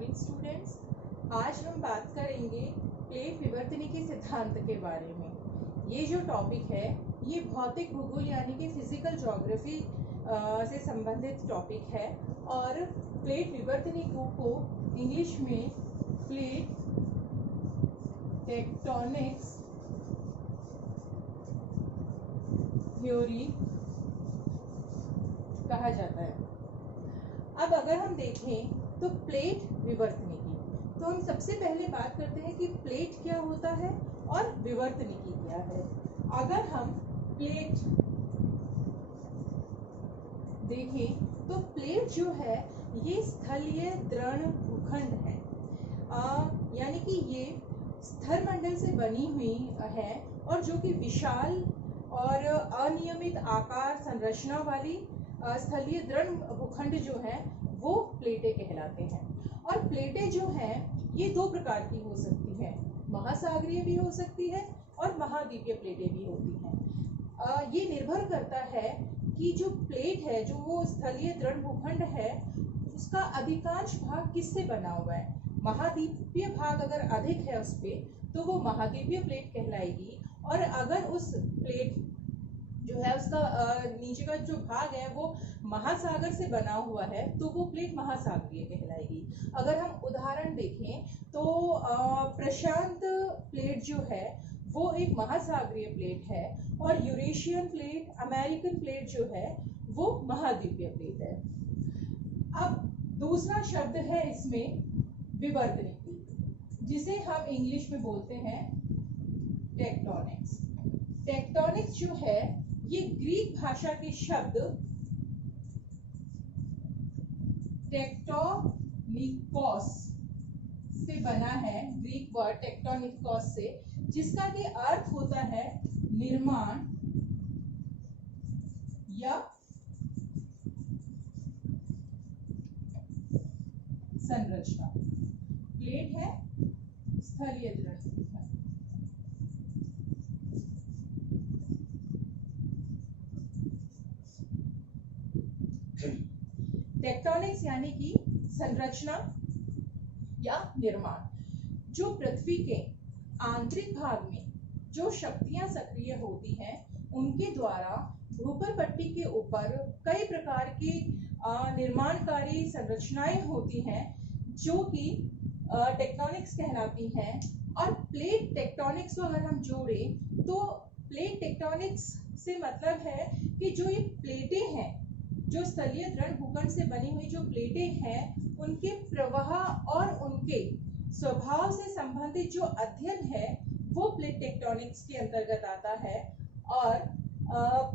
Morning students. आज हम बात करेंगे प्लेट विवर्तनी के सिद्धांत के बारे में। ये जो टॉपिक है ये भौतिक भूगोल यानी कि फिजिकल ज्योग्राफी से संबंधित टॉपिक है और प्लेट विवर्तनी को इंग्लिश में प्लेट टेक्टोनिक्स थ्योरी कहा जाता है। अब अगर हम देखें तो प्लेट विवर्तनी की, तो हम सबसे पहले बात करते हैं कि प्लेट क्या होता है और विवर्तनी की क्या है। अगर हम प्लेट देखें तो प्लेट जो है ये स्थलीय दृढ़ भूखंड है, यानी कि ये स्थलमंडल से बनी हुई है और जो कि विशाल और अनियमित आकार संरचना वाली स्थलीय दृढ़ भूखंड जो है वो प्लेटें कहलाते हैं। और प्लेटें जो हैं ये दो प्रकार की हो सकती हैं, महासागरीय भी हो सकती है और महाद्वीपीय प्लेटें भी होती हैं। ये निर्भर करता है कि जो प्लेट है, जो वो स्थलीय दृढ़ भूखंड है, उसका अधिकांश भाग किससे बना हुआ है। महाद्वीपीय भाग अगर अधिक है उस पे तो वो महाद्वीपीय प्लेट कहलाएगी, और अगर उस प्लेट जो है उसका नीचे का जो भाग है वो महासागर से बना हुआ है तो वो प्लेट महासागरीय कहलाएगी। अगर हम उदाहरण देखें तो प्रशांत प्लेट जो है वो एक महासागरीय प्लेट है और यूरेशियन प्लेट, अमेरिकन प्लेट जो है वो महाद्वीपीय प्लेट है। अब दूसरा शब्द है इसमें विवर्तनी की, जिसे हम इंग्लिश में बोलते हैं टेक्टोनिक्स। टेक्टोनिक्स जो है ये ग्रीक भाषा के शब्द टेक्टोनिकोस से बना है, ग्रीक वर्ड टेक्टोनिकोस से, जिसका के अर्थ होता है निर्माण या संरचना। प्लेट है स्थलीय दृढ़। टेक्टोनिक्स यानी कि संरचना या निर्माण। जो पृथ्वी के आंतरिक भाग में जो शक्तियां सक्रिय होती हैं उनके द्वारा भूपर पट्टी के ऊपर कई प्रकार की निर्माणकारी संरचनाएं होती हैं जो कि टेक्टोनिक्स कहलाती हैं। और प्लेट टेक्टोनिक्स को अगर हम जोड़ें तो प्लेट टेक्टोनिक्स से मतलब है कि जो ये प्लेटें हैं, जो स्थलीय दृढ़ भूखंड से बनी हुई जो प्लेटें हैं, उनके प्रवाह और उनके स्वभाव से संबंधित जो अध्ययन है वो प्लेट टेक्टोनिक्स के अंतर्गत आता है। और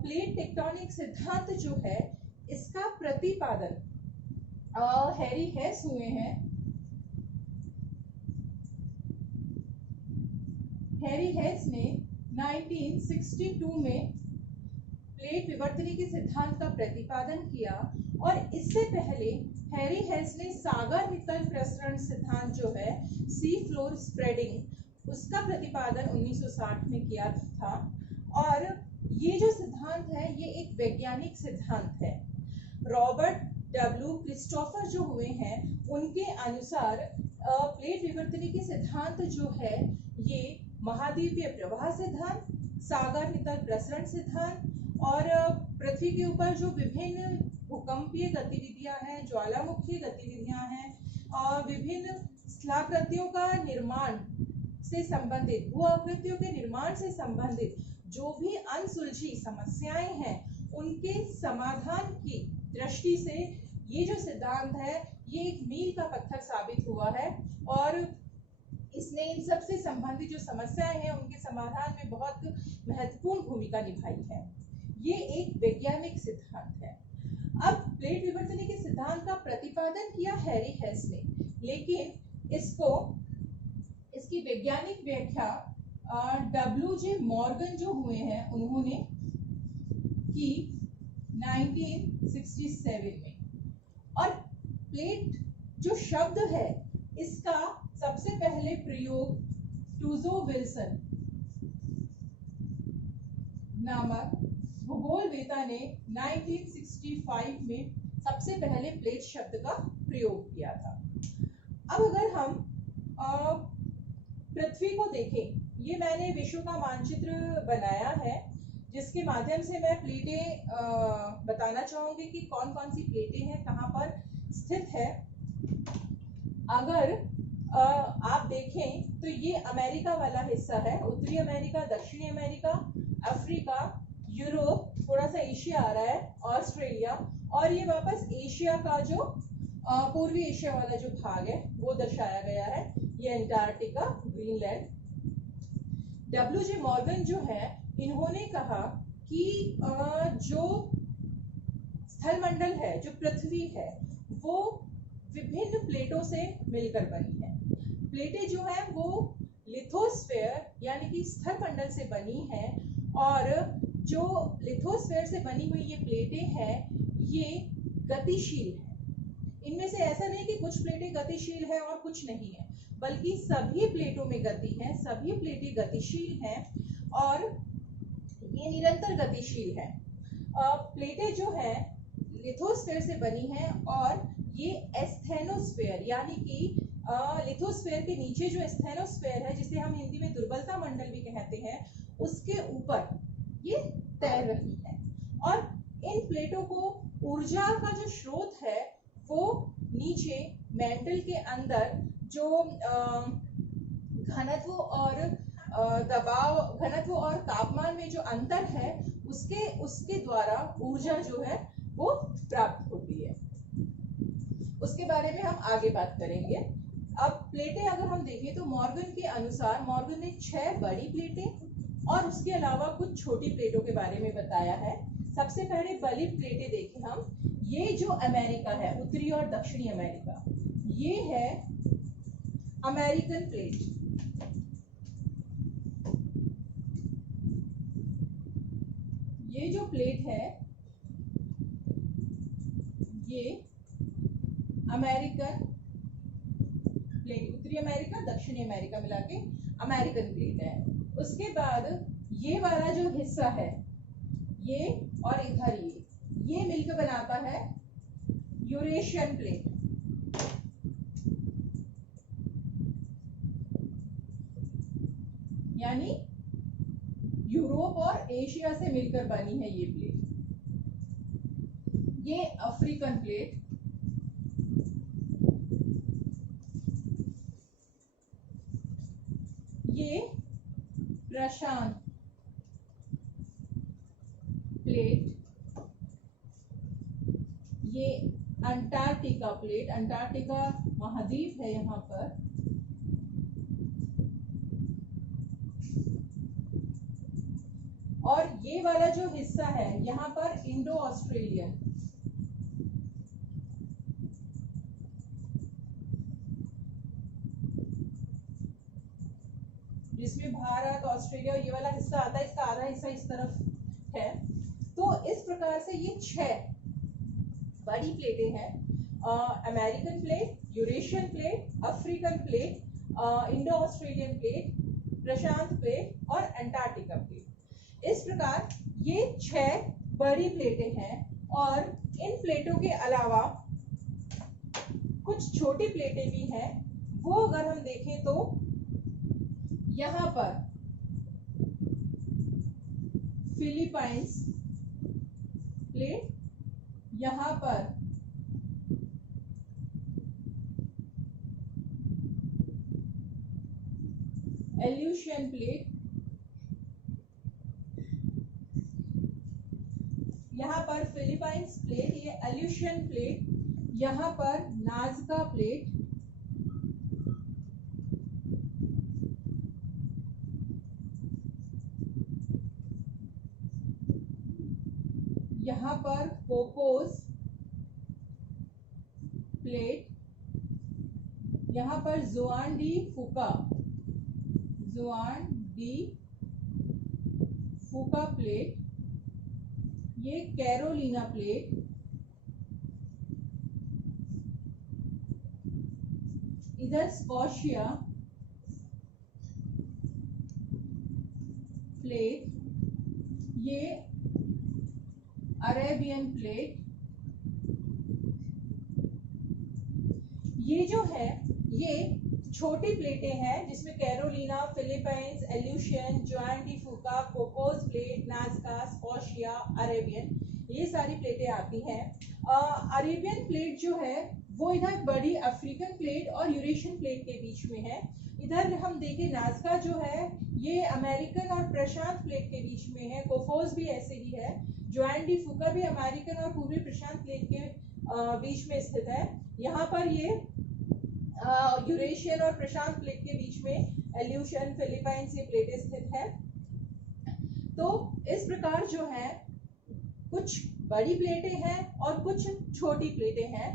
प्लेट टेक्टोनिक सिद्धांत जो है इसका प्रतिपादन हैरी हेस हुए हैं। हैरी हेस ने 1962 में प्लेट विवर्तनी के सिद्धांत का प्रतिपादन किया, और इससे पहले हैरी हेस ने सागर नितल प्रसरण सिद्धांत जो है सी फ्लोर स्प्रेडिंग, उसका प्रतिपादन 1960 में किया था। और ये जो सिद्धांत है ये एक वैज्ञानिक सिद्धांत है। रॉबर्ट डब्ल्यू क्रिस्टोफर जो हुए हैं उनके अनुसार प्लेट विवर्तनी के सिद्धांत जो है ये महाद्वीपीय प्रवाह सिद्धांत, सागर नितल प्रसरण सिद्धांत और पृथ्वी के ऊपर जो विभिन्न भूकंपीय गतिविधियां हैं, ज्वालामुखी गतिविधियां हैं और विभिन्न स्थलाकृतियों का निर्माण से संबंधित, भू आकृतियों के निर्माण से संबंधित जो भी अनसुलझी समस्याएं हैं उनके समाधान की दृष्टि से ये जो सिद्धांत है ये एक मील का पत्थर साबित हुआ है, और इसने इन सब से संबंधित जो समस्याएं हैं उनके समाधान में बहुत महत्वपूर्ण भूमिका निभाई है। ये एक वैज्ञानिक सिद्धांत है। अब प्लेट विवर्तनी के सिद्धांत का प्रतिपादन किया हैरी हेस ने, लेकिन इसकी वैज्ञानिक व्याख्या डब्ल्यू.जे. मॉर्गन जो हुए हैं उन्होंने की 1967 में। और प्लेट जो शब्द है इसका सबसे पहले प्रयोग टूजो विल्सन नामक भूगोलवेता ने 1965 में सबसे पहले प्लेट शब्द का प्रयोग किया था। अब अगर हम पृथ्वी को देखें, ये मैंने विश्व का मानचित्र बनाया है जिसके माध्यम से मैं प्लेटें बताना चाहूंगी कि कौन कौन सी प्लेटें हैं, कहाँ पर स्थित है। अगर आप देखें तो ये अमेरिका वाला हिस्सा है, उत्तरी अमेरिका, दक्षिणी अमेरिका, अफ्रीका, यूरोप, थोड़ा सा एशिया आ रहा है, ऑस्ट्रेलिया, और ये वापस एशिया का जो पूर्वी एशिया वाला जो भाग है वो दर्शाया गया है, ये अंटार्कटिका, ग्रीनलैंड। डब्ल्यू.जे. मॉर्गन जो है, इन्होंने कहा कि जो स्थलमंडल है, जो पृथ्वी है, वो विभिन्न प्लेटों से मिलकर बनी है। प्लेटें जो है वो लिथोस्फेयर यानी कि स्थलमंडल से बनी है, और जो लिथोस्फेयर से बनी हुई ये प्लेटें हैं ये गतिशील है। इनमें से ऐसा नहीं कि कुछ प्लेटें गतिशील है और कुछ नहीं है, बल्कि सभी प्लेटों में गति है, सभी प्लेटें गतिशील हैं और ये निरंतर गतिशील है। प्लेटें जो है लिथोस्फेयर से बनी है, और ये एस्थेनोस्फेयर यानी कि लिथोस्फेयर के नीचे जो एस्थेनोस्फेयर है, जिसे हम हिंदी में दुर्बलता मंडल भी कहते हैं, उसके ऊपर ये तैर रही है। और इन प्लेटों को ऊर्जा का जो स्रोत है वो नीचे मेंटल के अंदर जो घनत्व और दबाव, घनत्व और तापमान में जो अंतर है उसके द्वारा ऊर्जा जो है वो प्राप्त होती है। उसके बारे में हम आगे बात करेंगे। अब प्लेटें अगर हम देखें तो मॉर्गन के अनुसार, मॉर्गन ने 6 बड़ी प्लेटें और उसके अलावा कुछ छोटी प्लेटों के बारे में बताया है। सबसे पहले बड़ी प्लेटें देखें हम, ये जो अमेरिका है, उत्तरी और दक्षिणी अमेरिका, ये है अमेरिकन प्लेट। ये जो प्लेट है ये अमेरिकन प्लेट, उत्तरी अमेरिका दक्षिणी अमेरिका मिला के अमेरिकन प्लेट है। उसके बाद ये वाला जो हिस्सा है ये और इधर ये मिलकर बनाता है यूरेशियन प्लेट। यानी यूरोप और एशिया से मिलकर बनी है ये प्लेट। ये अफ्रीकन प्लेट, ये प्रशांत प्लेट, ये अंटार्कटिका प्लेट, अंटार्कटिका महाद्वीप है यहाँ पर, और ये वाला जो हिस्सा है यहाँ पर इंडो ऑस्ट्रेलियन, जिसमें भारत, ऑस्ट्रेलिया, ये वाला हिस्सा आता है, इसका आधा हिस्सा इस तरफ है। तो इस प्रकार से ये 6 बड़ी प्लेटें हैं, American plate, Eurasian plate, African plate, Indo Australian plate, प्रशांत प्लेट और अंटार्कटिका प्लेट। इस प्रकार ये 6 बड़ी प्लेटें हैं, और इन प्लेटों के अलावा कुछ छोटी प्लेटें भी हैं। वो अगर हम देखें तो यहाँ पर फिलीपाइंस प्लेट, यहाँ पर एल्यूशियन प्लेट, यहाँ पर फिलीपाइंस प्लेट, ये एल्यूशियन प्लेट, यहाँ पर नाज़का प्लेट, यहाँ पर कोकोस प्लेट, यहाँ पर जुआन डी फूका प्लेट, ये कैरोलिना प्लेट, इधर स्कॉशिया प्लेट, ये अरेबियन प्लेट। ये जो है ये छोटी प्लेटें हैं जिसमें Carolina, Philippines, एल्यूशियन, Juan de Fuca, Cocos plate, Nazca, Scotia, Arabian, ये सारी प्लेटें आती हैं। अरेबियन प्लेट जो है वो इधर बड़ी अफ्रीकन प्लेट और यूरेशियन प्लेट के बीच में है। इधर हम देखें नाज़का जो है ये अमेरिकन और प्रशांत प्लेट के बीच में है। कोकोस भी ऐसे ही है। जुआन डी फूका भी अमेरिकन और पूर्वी प्रशांत प्लेट के बीच में स्थित है। यहाँ पर ये यूरेशियन और प्रशांत प्लेट के बीच में एल्यूशियन, फिलीपींस ये प्लेटें स्थित है। तो इस प्रकार जो है कुछ बड़ी प्लेटें हैं और कुछ छोटी प्लेटें हैं।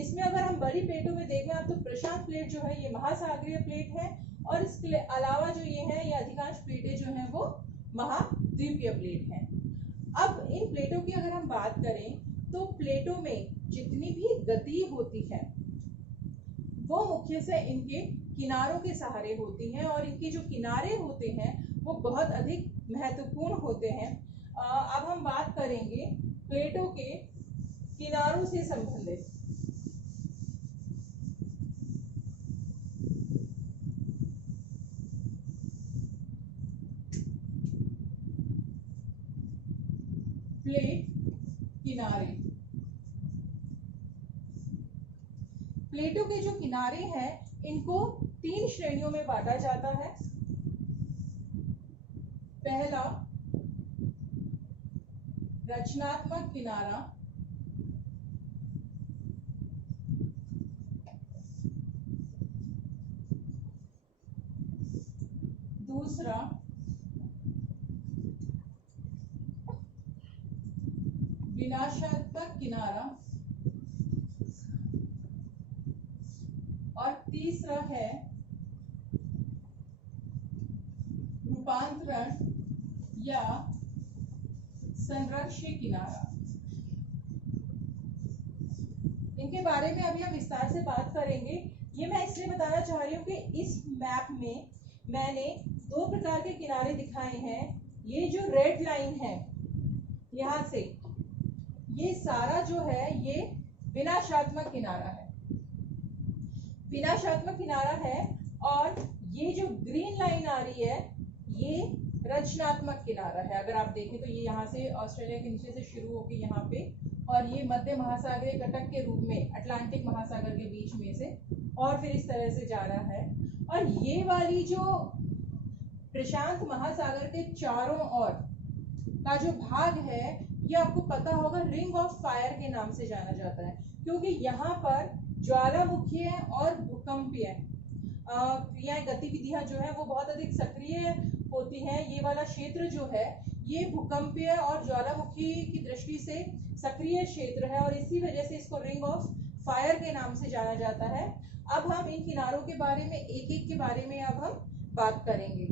इसमें अगर हम बड़ी प्लेटों में देखें तो प्रशांत प्लेट जो है ये महासागरीय प्लेट है और इसके अलावा जो ये है ये अधिकांश प्लेटें जो हैं वो महाद्वीपीय प्लेट हैं। अब इन प्लेटों की अगर हम बात करें तो प्लेटों में जितनी भी गति होती है वो मुख्य से इनके किनारों के सहारे होती हैं और इनके जो किनारे होते हैं वो बहुत अधिक महत्वपूर्ण होते हैं। अब हम बात करेंगे प्लेटों के किनारों से संबंधित। प्लेट किनारे, प्लेटों के जो किनारे हैं इनको 3 श्रेणियों में बांटा जाता है। पहला रचनात्मक किनारा, दूसरा विनाशात्मक किनारा और तीसरा है रूपांतरण या संरक्षी किनारा। इनके बारे में अभी हम विस्तार से बात करेंगे। ये मैं इसलिए बताना चाह रही हूँ कि इस मैप में मैंने 2 प्रकार के किनारे दिखाए हैं। ये जो रेड लाइन है यहाँ से ये सारा जो है ये विनाशात्मक किनारा है, विनाशात्मक किनारा है। और ये जो ग्रीन लाइन आ रही है ये रचनात्मक किनारा है। अगर आप देखें तो ये यहाँ से ऑस्ट्रेलिया के नीचे से शुरू होकर यहाँ पे और ये मध्य महासागरीय कटक के रूप में अटलांटिक महासागर के बीच में से और फिर इस तरह से जा रहा है। और ये वाली जो प्रशांत महासागर के चारों ओर का जो भाग है ये आपको पता होगा रिंग ऑफ फायर के नाम से जाना जाता है, क्योंकि यहाँ पर ज्वालामुखीय और भूकंपीय क्रियाएं, गतिविधियां जो है वो बहुत अधिक सक्रिय होती हैं। ये वाला क्षेत्र जो है ये भूकंपीय और ज्वालामुखी की दृष्टि से सक्रिय क्षेत्र है और इसी वजह से इसको रिंग ऑफ फायर के नाम से जाना जाता है। अब हम इन किनारों के बारे में एक एक के बारे में अब हम बात करेंगे।